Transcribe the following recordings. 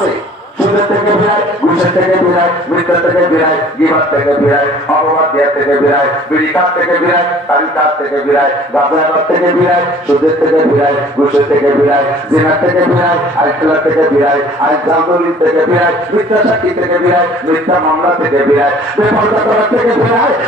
আছে সুদের থেকে বেড়ায় ঘুষের থেকে বেড়ায় মিথ্যা থেকে বেড়ায় গিবার থেকে বেড়ায় অপবাদ দেওয়ার থেকে বেড়ায় বিড়ি কাঠ থেকে বেড়ায় তারি কাঠ থেকে বেড়ায় গাঁজাবার থেকে বেড়ায় সুদের থেকে বেড়ায় ঘুষের থেকে বেড়ায় জেনার থেকে বেড়ায় আইসলার থেকে বেড়ায় আইসালদলির থেকে বেড়ায় মিথ্যা সাক্ষী থেকে বেড়ায় মিথ্যা মামলা থেকে বেড়ায় বেপরদা করার থেকে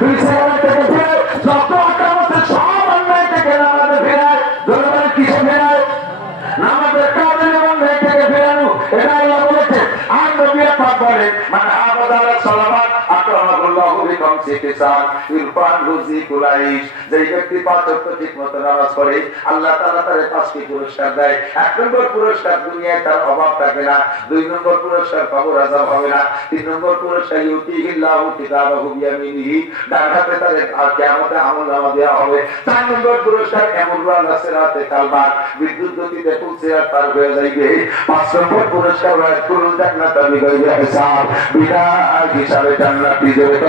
বিড়ি থেকে যত মানে আমাদের সালামাত আকরামাহুল্লাহু পাঁচ পুরস্কার নম্বর বিদ্যুৎ গতিতে পার হয়ে যাইবে। পাঁচ নম্বর পুরস্কার হিসাব।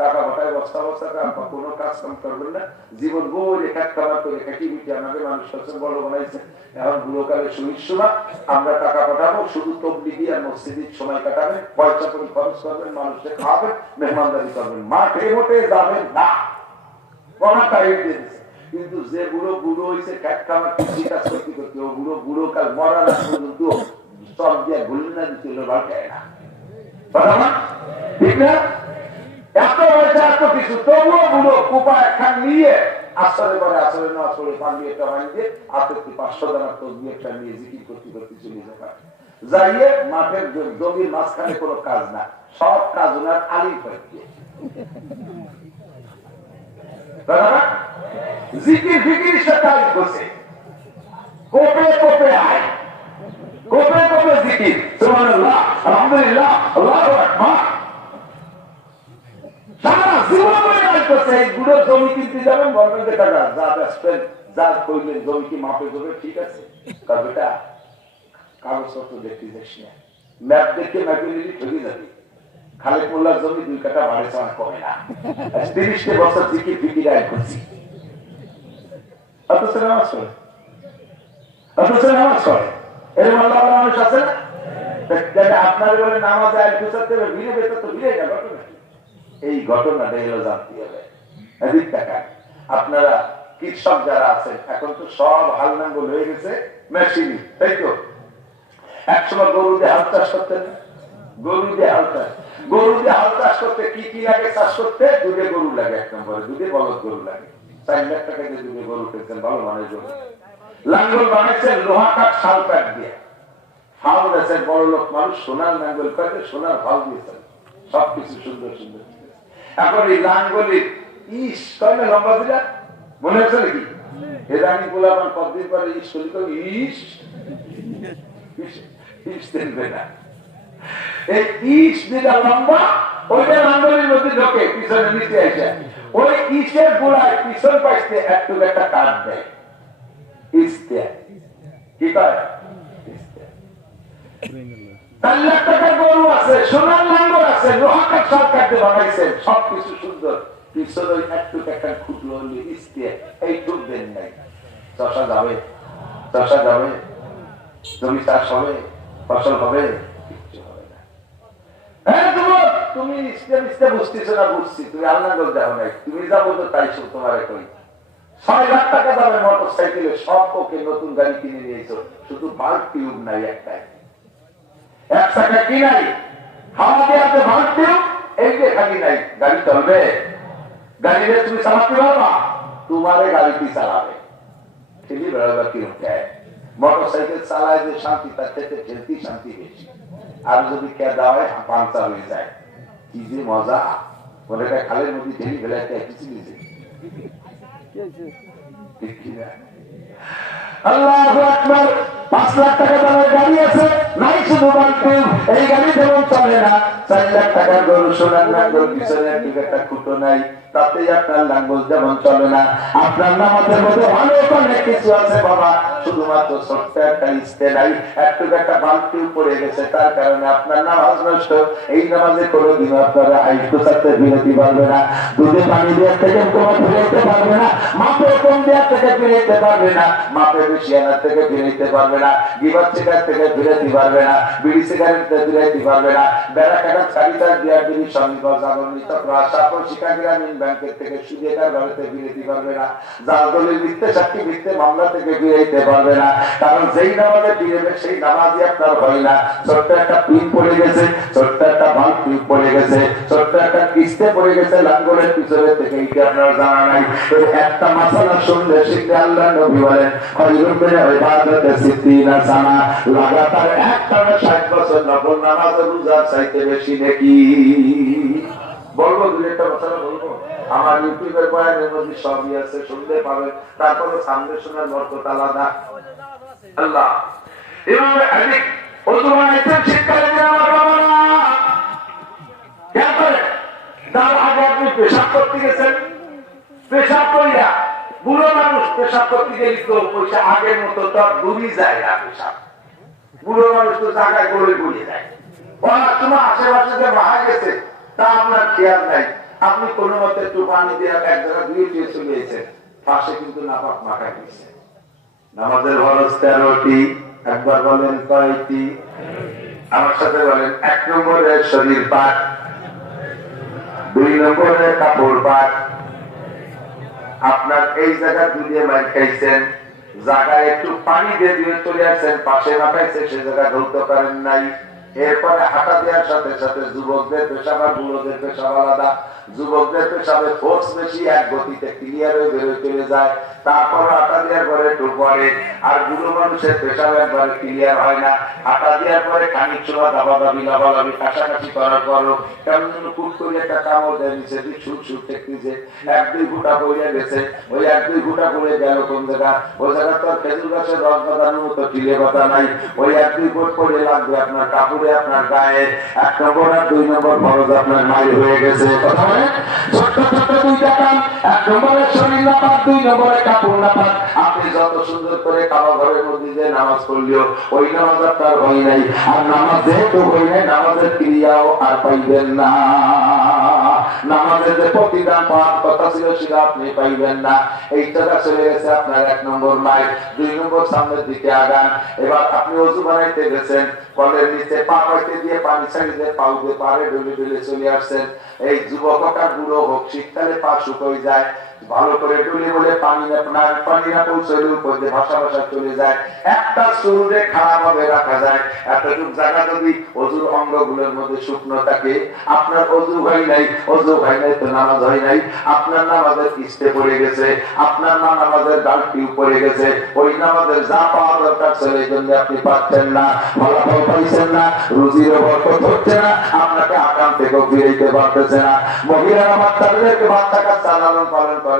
টাকা পাঠায়, বস্তা বস্তা টাকা কোনো কাজ কাম করবেন না। জীবন বই সময় আমরা টাকা পাঠাবো, শুধু তবলিগি আর মসজিদের সময় কাটাবেন, পয়সা করে খরচ করবেন মানুষকে খাওয়াবেন, মেহমানদারি করবেন। মাঠে মোটে যাবেন না। কোনো টাইম কিন্তু যে বুড়ো বুড়ো হয়েছে খ্যাট খাবার কৃষি কাজ করতে করতে, ও বুড়ো বুড়ো কাল মরার আগ পর্যন্ত সব দিয়ে ঘুরলে না, দিতে হলো না? ঠিক না? এত হয়েছে, এত কিছু। তবুও বুড়ো কুপা একখান নিয়ে আসরে পরে আসরে না আসরে পান দিয়ে একটা পানি দিয়ে পাঁচশো দানা তবি একটা নিয়ে জিকির করতে করতে চলে যাবে যাইয়ে মাঠের জমির মাঝখানে কোনো কাজ না। সব কাজ ওনার দিয়ে না? জিকির ফিকির সে কাজ করছে। কোপে কোপে আয়। কোপে কোপে জিকির। সুবহানাল্লাহ, আলহামদুলিল্লাহ, আল্লাহু আকবার সারা জীবন ধরে কাজ করছে এই বুড়ো জমি কিনতে যাবেন গভর্নমেন্টের টাকা যা বেচবেন যা কইলেন জমি কি মাপে দেবে ঠিক আছে। কারণ বেটা কাগজপত্র দেখতে যাস না। ম্যাপ দেখে ম্যাপে নিলি ঠকে যাবি। খালেক মোল্লার জমি দুই কাটা বাড়ে চান কমে না। তিরিশটি বছর জিকির ফিকির আয় করছি। অথচ নামাজ অথচ নামাজ এরকম আল্লাহ মানুষ আছে না? আপনার বলে নামাজ আয় ভিড়ে বেতন তো ভিড়ে কি? এই ঘটনাটা এলো জানতে হবে। টাকা। আপনারা কৃষক যারা আছেন, এখন তো সব হাল নাঙ্গল হয়ে গেছে, মেশিনই, তাই তো? একসময় গরু দিয়ে হাল চাষ করতেন? গরু দিয়ে হাল চাষ। গরু দিয়ে হাল চাষ করতে কি কি লাগে চাষ করতে? দুধে গরু লাগে এক নম্বরে, দুধে বলদ গরু লাগে। চার লাখ টাকা দিয়ে দুধে গরু পেয়েছেন ভালো মানের জন্য লাঙ্গল বানাইছেন লোহা কাঠ, শাল কাঠ দিয়ে। ফাল দেশের বড় লোক মানুষ, সোনার নাঙ্গল কাটে সোনার ফাল দিয়েছেন। সবকিছু সুন্দর সুন্দর। এখন এই লাঙ্গলের ইস কয় না লম্বা মনে হচ্ছে নাকি? হেদানি গোলাপান কতদিন পরে ইস করি তো ইস ইস- ইস দেখবে না এই ইস দিলা লম্বা ওইটা লাঙ্গলের মধ্যে ঢোকে পিছনে নিচে এসে ওই ইসের গোড়ায় পিছন পাশে একটু একটা কাঠ দেয়। ইস দেয়। কি কয়? চার লাখ টাকার গরু আছে সোনার লাঙ্গল সবকিছু সুন্দর। পিছনে একটু একটা খুঁটলো ইস্তে এইটুক দেন নাই। চষা যাবে চষা যাবে জমি চাষ হবে ফসল হবে হ্যাঁ, তুমি ইস্তে মিস্তে বুঝতেছো না বুঝছি তুমি আল্লাহ যাও নাই। তুমি যা বলতো তাই সব তোমার কই ছয় লাখ টাকা দামের মোটর সাইকেলে সব ওকে নতুন গাড়ি কিনে নিয়েছো শুধু বাল্ব টিউব নাই একটাই। এক টাকা কি নাই? হাওয়া দেওয়াতে ভাঙতেও এই যে খালি নাই গাড়ি চলবে। গাড়িতে তুমি চালাতে পারবা? তোমারে গাড়ি কি চালাবে। ঠেলি বেড়াবার কি হতে মোটর সাইকেল চালায় যে শান্তি তার থেকে ঠেলতেই শান্তি বেশি। আর যদি কেদা হয় পাংচার হয়ে যায় কি যে মজা। মনে হয় খালের মধ্যে ঠেলি ফেলাতে কিছু নিজে কি? আল্লাহু আকবার। পাঁচ লাখ টাকা দামের গাড়ি আছে। নাই শুধু বালতি এই গাড়ি যেমন চলে না, চার লাখ টাকার গরু সোনার নাঙ্গল পিছনে এক একটা খুঁটো নাই তাতে আপনার লাঙ্গল যেমন চলে না। আপনার নামাজের মধ্যে অনেক অনেক কিছু আছে বাবা। শুধুমাত্র একটা ইস্তে নাই, একটু একটা বালতি পড়ে গেছে, তার কারণে আপনার নামাজ নষ্ট। এই নামাজে আপনারা সাথে বিরতি পারবে না। দুধে পানি দেওয়ার থেকে তোমার পারবে না। মাপে কম দেওয়ার থেকে ফিরাইতে পারবে না। মাপে বেশি আনার থেকে পারবে না সিগারেট থেকে পারবে না, বিড়ি সিগারেট থেকে পারবে না, বেড়া জাগরণিত আশাপ শিক্ষা গ্রামীণ ব্যাংকের থেকে পারবে না মিথ্যে, সাক্ষী মিথ্যে মামলা থেকে ফিরাইতে পারবে না, কারণ যেই নামাজে ফিরেবে সেই নামাজই আপনার হয় না। ছোট্ট একটা পিন পড়ে গেছে, ছোট্ট একটা টিউব পড়ে গেছে, ছোট্ট একটা কিস্তে পড়ে গেছে লাঙ্গলের পিছনে থেকে আপনার জানা নাই? একটা মাসালা শুনলে আল্লাহ নবী বলেন ইবাদাতি সিদ্দিনা সানা লাগাতার একটানা 60 বছর নফল নামাজ ও চাইতে বেশি নাকি? বলব, দুই একটা কথা বলব? আমার ইউটিউবের বয়ানের মধ্যে সবই আছে, শুনতে পাবেন। তারপরে সামনে শোনার বরকত আলাদা। আল্লাহ। ইমাম হাদিক ওযু বানাইতেন শীতকালে আমার বাবারা। খেয়াল করেন? তার আগে আপনি পেশাব করতে গেছেন। পেশাব কইরা বুড়ো মানুষ পেশাব করতে গেলে তো পয়সা আগের মতো তো ডুবি যায় না পেশাব। বুড়ো মানুষ তো জায়গায় গড়ে গড়িয়ে যায়। আশেপাশে যে গেছে, তা আপনার খেয়াল নাই। আপনি কোনো মতে একটু পানি এক দিয়ে চলে পাশে কিন্তু নাপাক মাখা গেছে। নামাজের তেরোটি। একবার বলেন কয়টি? আমার সাথে বলেন, এক নম্বরে শরীর পাঠ দুই নম্বরে কাপড় পাঠ আপনার এই জায়গা দুনিয়া মাই খাইছেন, জায়গায় একটু পানি দিয়ে দিয়ে চলে আসছেন, পাশে না পাইছে, সে জায়গা ধরতে পারেন নাই। এরপরে হাঁটা দেওয়ার সাথে সাথে যুবকদের পেশাবার গুলোদের পেশাব আলাদা। যুবকদের পেশাবে ফোর্স বেশি, এক গতিতে ক্লিয়ার হয়ে বেরোয়, চলে যায়। তারপর হাঁটা দেওয়ার পরে আর মানুষের একবারে ক্লিয়ার হয় না। হাঁটা দেওয়ার পরে কাছাকাছি করার পরও কেমন কুট করে একটা কামড় দেয় দুই দেখতেছে। এক দুই ঘুটা পড়ে গেছে। ওই এক দুই ঘুটা পড়ে গেল কোন জায়গা? ওই জায়গা তো খেজুর গাছের রস বাঁধানোর মতো বাতা নাই। ওই এক দুই ফুট পড়ে লাগবে আপনার কাপড়ে, আপনার গায়ে। এক নম্বর আর দুই নম্বর ফরজ আপনার মাইল হয়ে গেছে। কথা ছোট নম্বরে শরীর নাপাক দুই নম্বরে যত সুন্দর করে কাবা ঘরের যে নামাজ পড়লেও ওই নামাজ আপনার নাই আর নামাজ যেহেতু হয় নাই নামাজের ক্রিয়াও আর পাইবেন না নামাজের যে প্রতিদান পাওয়ার ছিল সেটা আপনি পাইবেন না। এই চলে গেছে আপনার এক নম্বর মাইল। দুই নম্বর সামনের দিকে আগান। এবার আপনি অজু বানাইতে গেছেন, কলের নিচে পা পাইতে দিয়ে পানি ছাড়িয়ে পাউ দিয়ে পারে ডুলে ডুলে চলে আসছেন। এই যুবক আর বুড়ো হোক, শীতকালে পা শুকিয়ে যায়। ভালো করে ডুলে বলে পানি না- পানি না পৌঁছলে উপর ভাষা ভাষা চলে যায়। একটা শুরুতে খারাপ ভাবে রাখা যায়। এতটুকু জায়গা যদি অজুর অঙ্গগুলোর মধ্যে শুকনো থাকে, আপনার অজু হয় নাই, অজু হয় নাই তো নামাজ হয় নাই। আপনার নামাজের কিস্তে পড়ে গেছে, আপনার না নামাজের ডালটিও পড়ে গেছে। ওই নামাজের যা পাওয়া দরকার এই জন্য আপনি পাচ্ছেন না, ফলাফল পাইছেন না, রুজির বরকত হচ্ছে না, আপনাকে আকাম থেকেও ফিরাইতে পারতেছে না। মহিলারা বাচ্চাদেরকে বাচ্চা কাচ্চা লালন পালন করে।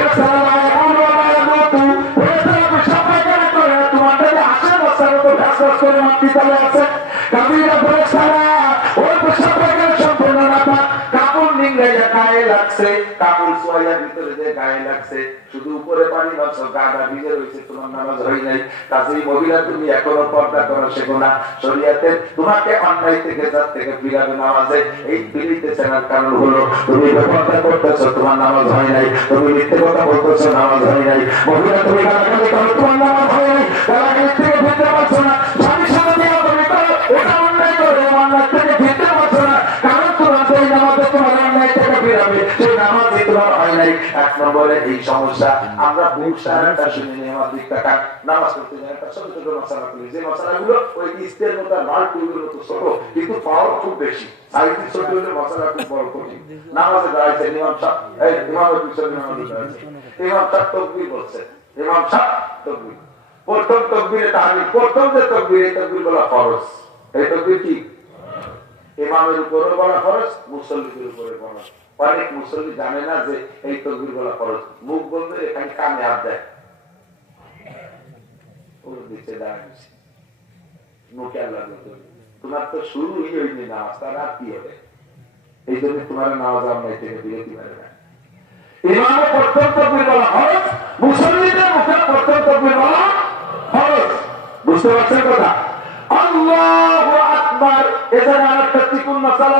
পারতাম ফেরেশতারা লাগছে, কাপড় সোয়াইয়া ভিতরে যে গায়ে লাগছে, শুধু উপরে পানি মাছ গাডা ভিজে রয়েছে, তোমার নামাজ হয় নাই। কাজেই মহিলা, তুমি এখনও পর্দা করো, শেখো না। শরিয়াতে তোমাকে অন্যায় থেকে যার থেকে ফিরাবে নামাজে। এই ফিরিতেছে না কারণ হলো, তুমি পর্দা করতেছো, তোমার নামাজ হয় নাই। তুমি মিথ্যে কথা বলতেছো, নামাজ হয় নাই। মহিলা, তুমি গালাগালি করো তোমার নামাজ হয় নাই। গালাগালি থেকে ফিরতে পারছ না এক নম্বরে এই সমস্যা। আমরা বহু সারাটা শুনে নিয়ে আমার দিক টাকা নামাজ পড়তে যাই, একটা ছোট ছোট মশলা করি। যে মশলাগুলো ওই ইস্তের মতো লাল টুলের মতো ছোট, কিন্তু পাওয়ার খুব বেশি। সাইজে ছোট হলে মশলা খুব বড় কঠিন। নামাজে দাঁড়াইছে ইমাম সাহেব এই ইমামের পিছনে নামাজে দাঁড়াইছে। ইমাম সাহেব তকবির বলছে। ইমাম সাহেব তকবির। প্রথম তকবিরে তাহলে, প্রথম যে তকবির, এই তকবির বলা ফরজ। এই তকবির কি? ইমামের উপরে বলা ফরজ, মুসল্লিদের উপরে ফরজ। অনেক মুসল্লি জানে না যে এই তকবির বলা ফরজ। মুখ বলতে এখানে কানে হাত দেয়। নিচে দাঁড়িয়েছে মুখে আর কথা? আল্লাহু মশালা আছে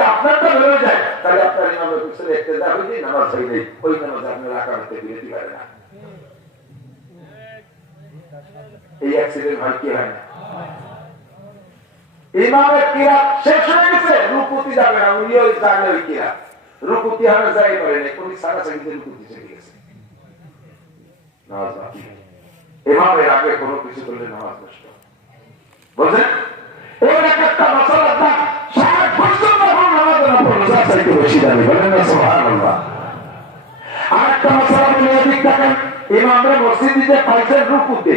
যদি আপনারটা রূপতি যাবে না, উনিও জানে ওই কিরা রূপতি হবে যাই পারে না কোন সারা সাইডে রূপতি চলে গেছে। নামাজ বাকি। আগে কোনো কিছু করলে নামাজ নষ্ট। বুঝলেন? এর একটা মশলার দাম ষাট না পড়ল তার চাইতে বেশি দামি বলেন না সুবহানাল্লাহ আর একটা মশলা বলে এদিক দেখেন ইমামরা মসজিদে পাইছেন রুকুতে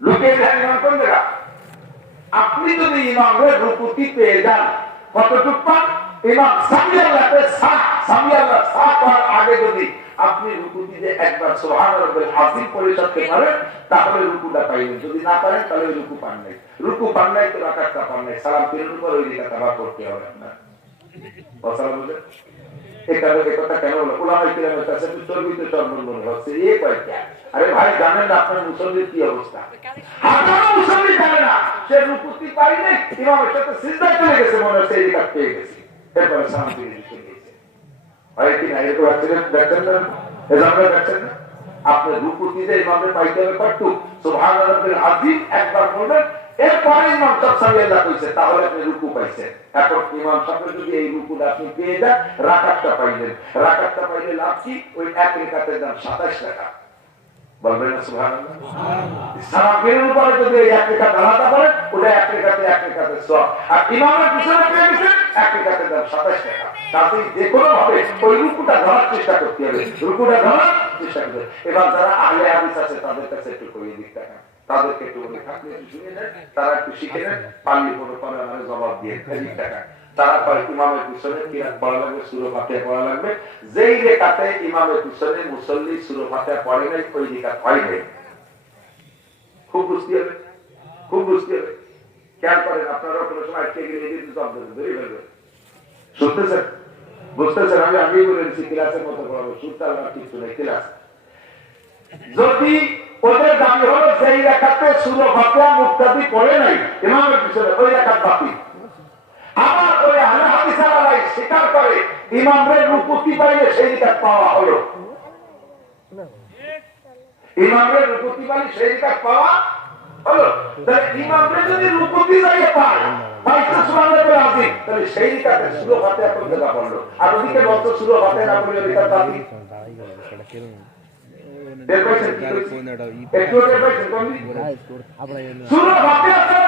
লুকে আপনি যদি ইমামের রুকুতি পেয়ে যান, কতটুক পান? ইমাম সামিয়াল্লাহ হওয়ার আগে যদি আপনি রুকুতিতে একবার সোহান পড়ে থাকতে পারেন, তাহলে রুকুটা পাইবেন। যদি না পারেন, তাহলে রুকু পান নাই। রুকু পান নাই তো রাখাটা পান নাই। সালাম ফিরের উপর ওই দিকে তাবা করতে হবে আপনার। ভাই, জানেন আপনার কি অবস্থা? হাজারো মুসল্লি জানে না। সে রুকুতি পাই নাই? ইমামের সাথে সিজদায় চলে গেছে হচ্ছে এই দিকে পেয়ে এরপরে গেছে হয় কি না, এরকম অ্যাক্সিডেন্ট দেখছেন না। এজামরা দেখছেন না। আপনি রুকুতিতে ইমামের পাইতে হবে পারতু। সুবহানাল্লাহিল আযীম একবার বলবেন, এরপরে ইমাম সাহেব সামিয়াল্লাহ কইছে, তাহলে আপনি রুকু পাইছেন। এখন ইমাম ওই এক রেখাতের দাম 27 টাকা। বলবেন সালাম ফিরের উপরে যদি এই এক রেখা দাঁড়াতে পারেন ওটা এক রেখাতে এক রেখাতে আর ইমামের পিছনে পেয়ে গেছেন এক রেখাতে দাম 27 টাকা। আছে, তাদের কাছে একটু করিয়ে টাকা তাদেরকে একটু থাকলে তারা একটু শিখে নেন পারলে কোনো জবাব দিয়ে টাকা। তারা কয় ইমামের পিছনে কিরাত পড়া লাগবে, সুরো ফাতিহা পড়া লাগবে। যেই রেখাতে ইমামের পিছনে মুসল্লি সুরো ফাতিহা পড়ে নাই, ওই রেখা হয় নাই। খুব বুঝতে হবে, খুব বুঝতে হবে। খেয়াল করেন, আপনারা কোনো সময় আটকে গেলে জবাব দেবেন ধরে ফেলবেন। শুনতেছেন? বুঝতেছেন? আমি আগেই বলেছি ক্লাসের মতো পড়াবো। শুনতে আমার কিছু নেই, ক্লাস। যদি ওদের দাবি হলো সেই রেখাতে সুরো ফাতিহা মুক্তাদি পড়ে নাই ইমামের পিছনে ওই রেখাত বাতিল। আবার স্বীকার করে ইমামদের রূপতি পাইলে সেই রিকাত পাওয়া হলো ইমামদের রূপতি পাইলে সেই রিকাত পাওয়া হলো তাহলে ইমামদের যদি রূপতি যাইয়ে পায় পাইতে সুবহানাল্লাহি আযীম তাহলে সেই রিকাতে সুরো ফাতিহা পড়তে না পারল আর ওদিকে বলতো সুরো ফাতিহা না পড়লে করছেন কমনি? সুরো ফাতিহা ছাড়া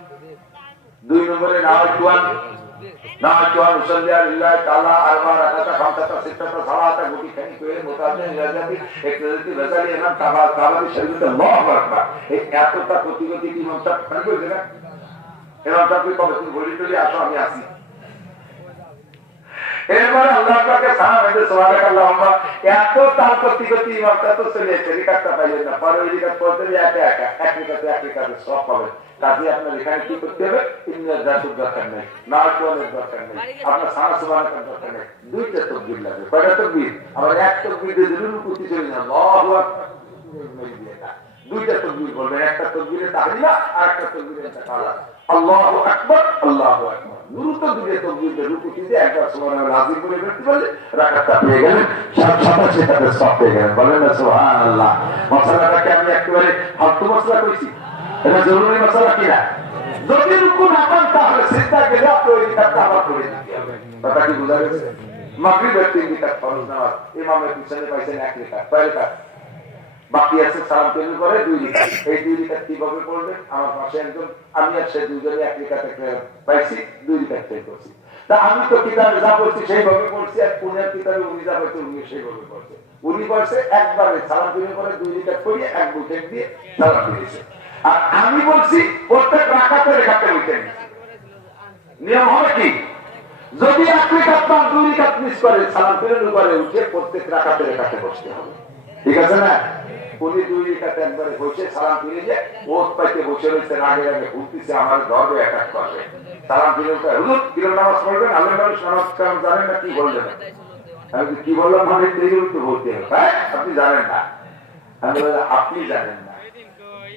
দুই নম্বরে নাওয়াজওয়ান নাওয়াজওয়ান মুসাল্লি আলাইহি আমি আসি। এরপরে আল্লাহ এত তার প্রতিগতি ইমাম সাহেব তো চলে এসে রিকাতটা পাইলেন ওই রিকাত পড়তে একা একা সব পাবেন। কাজে আপনার এখানে কি করতে হবে? ইন্দ্রের জাতুর দরকার নেই না কোয়ালের দরকার নেই, আপনার সারা সুবানাকার দরকার নেই। দুইটা তকবির লাগবে। কয়টা তকবির? আবার এক তকবির দিয়ে দিলেন কুতি চলে যান দুইটা তকবির একটা তকবিরে আর একটা তকবিরে তাকালা আল্লাহু আকবার আল্লাহু আকবার। দিতে একবার রাজি করে পারলে পেয়ে গেলেন। সব পেয়ে গেলেন। বলেন না সুবহানাল্লাহ। মশলাটাকে আমি একেবারে ফালতু মশলা কইছি। এটা জরুরি মশলা কিনা? যদি তাহলে সিদ্ধা গেলে করে কথা কি গেছে? মাগরিবের তিন রিকাত ফরজ নামাজ ইমামের পিছনে পাইছেন এক রিকাত বাকি আছে, সালাম টেবিল করে? দুই এই দুই কীভাবে পড়বেন? আমার পাশে একজন, আমি আর সে দুইজনে এক পাইছি, দুই তৈরি করছি। তা আমি তো কিতাবে যা পড়ছি সেইভাবে পড়ছি, আর পুনের কিতাবে উনি যা পড়ছে উনি সেইভাবে পড়ছে। উনি পড়ছে, একবারে সালাম টেবিল করে? দুই রিকাত পড়িয়ে, এক বুটেক দিয়ে সালাম দিয়েছে। আর আমি বলছি, প্রত্যেক রাখাতে রেখাতে উঠে। নিয়ম হবে কি? যদি রিকাত দুই রিকাত মিস করে সালাম করে উঠে প্রত্যেক বসতে হবে। ঠিক আছে না? আমার জানেন না হ্যাঁ আপনি জানেন না। আমি আপনি জানেন না।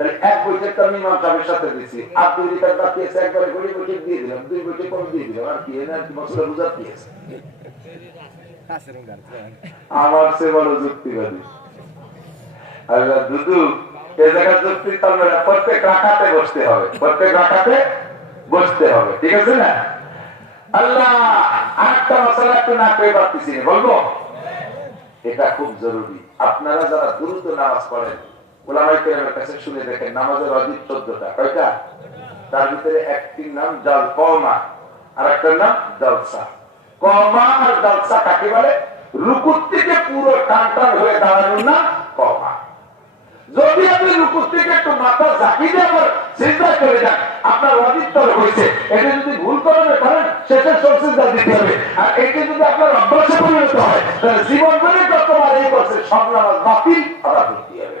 এক করে প্রত্যেক রাখাতে বসতে হবে। প্রত্যেক রাখাতে বসতে হবে, ঠিক আছে না? আল্লাহ, আরেকটা মশলা একটু না পেয়ে পারতেছি বলব? এটা খুব জরুরি। আপনারা যারা দ্রুত নামাজ পড়েন ওলামাই শুনে দেখেন, নামাজের অধিক চোদ্দটা, কয়টা? তার ভিতরে একটির নাম জল কমা আর একটার নাম জলসা। কমা আর জলসা কাকে বলে? রুকুর থেকে পুরো টান হয়ে দাঁড়ানোর নাম কমা। যদি আপনি রুকুর থেকে একটু মাথা ঝাঁকি দিয়ে চিন্তা করে যান, আপনার অধিকতর হয়েছে এটা যদি ভুল করে করেন শেষের সবসিদ্ধা দিতে হবে। আর এটা যদি আপনার অভ্যাসে পরিণত হয়, তাহলে জীবন করে যতবার এই করছে সব নামাজ বাতিল, আবার করতে হবে।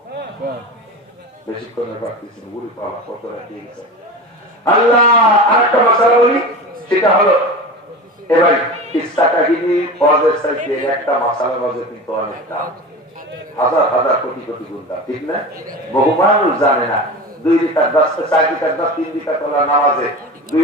বেশিক্ষণের পারতেছি উড়ি পাওয়া কত রাখি গেছে আল্লাহ, আরেকটা মশলা বলি, সেটা হলো এবার ইচ্ছা কাহিনী, বজের সাইডে একটা মশলা বজে কিন্তু অনেক হাজার হাজার কোটি কোটি গুণ ঠিক না? বহু মানুষ জানে না, দুই রিকাত দশটা চার রিকাত দশ তিন রিকাত তোলা নামাজে।